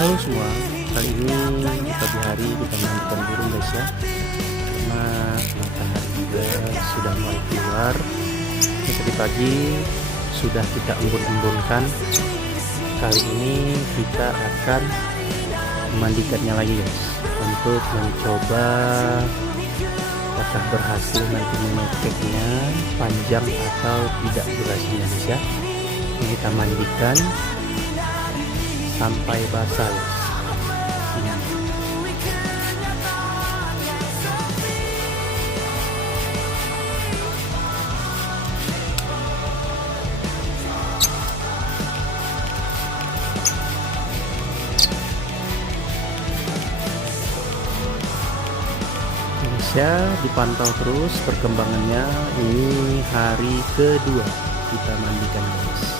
Halo semua, kali ini di pagi hari kita mandikan burung guys ya, karena matahari juga sudah mulai keluar. Ini tadi pagi sudah kita embun-embunkan. Kali ini kita akan memandikannya lagi guys, untuk mencoba apakah berhasil nanti mengeceknya panjang atau tidak durasinya guys ya. Ini kita mandikan sampai basah guys. Ya, dipantau terus perkembangannya. Ini hari kedua kita mandikan guys.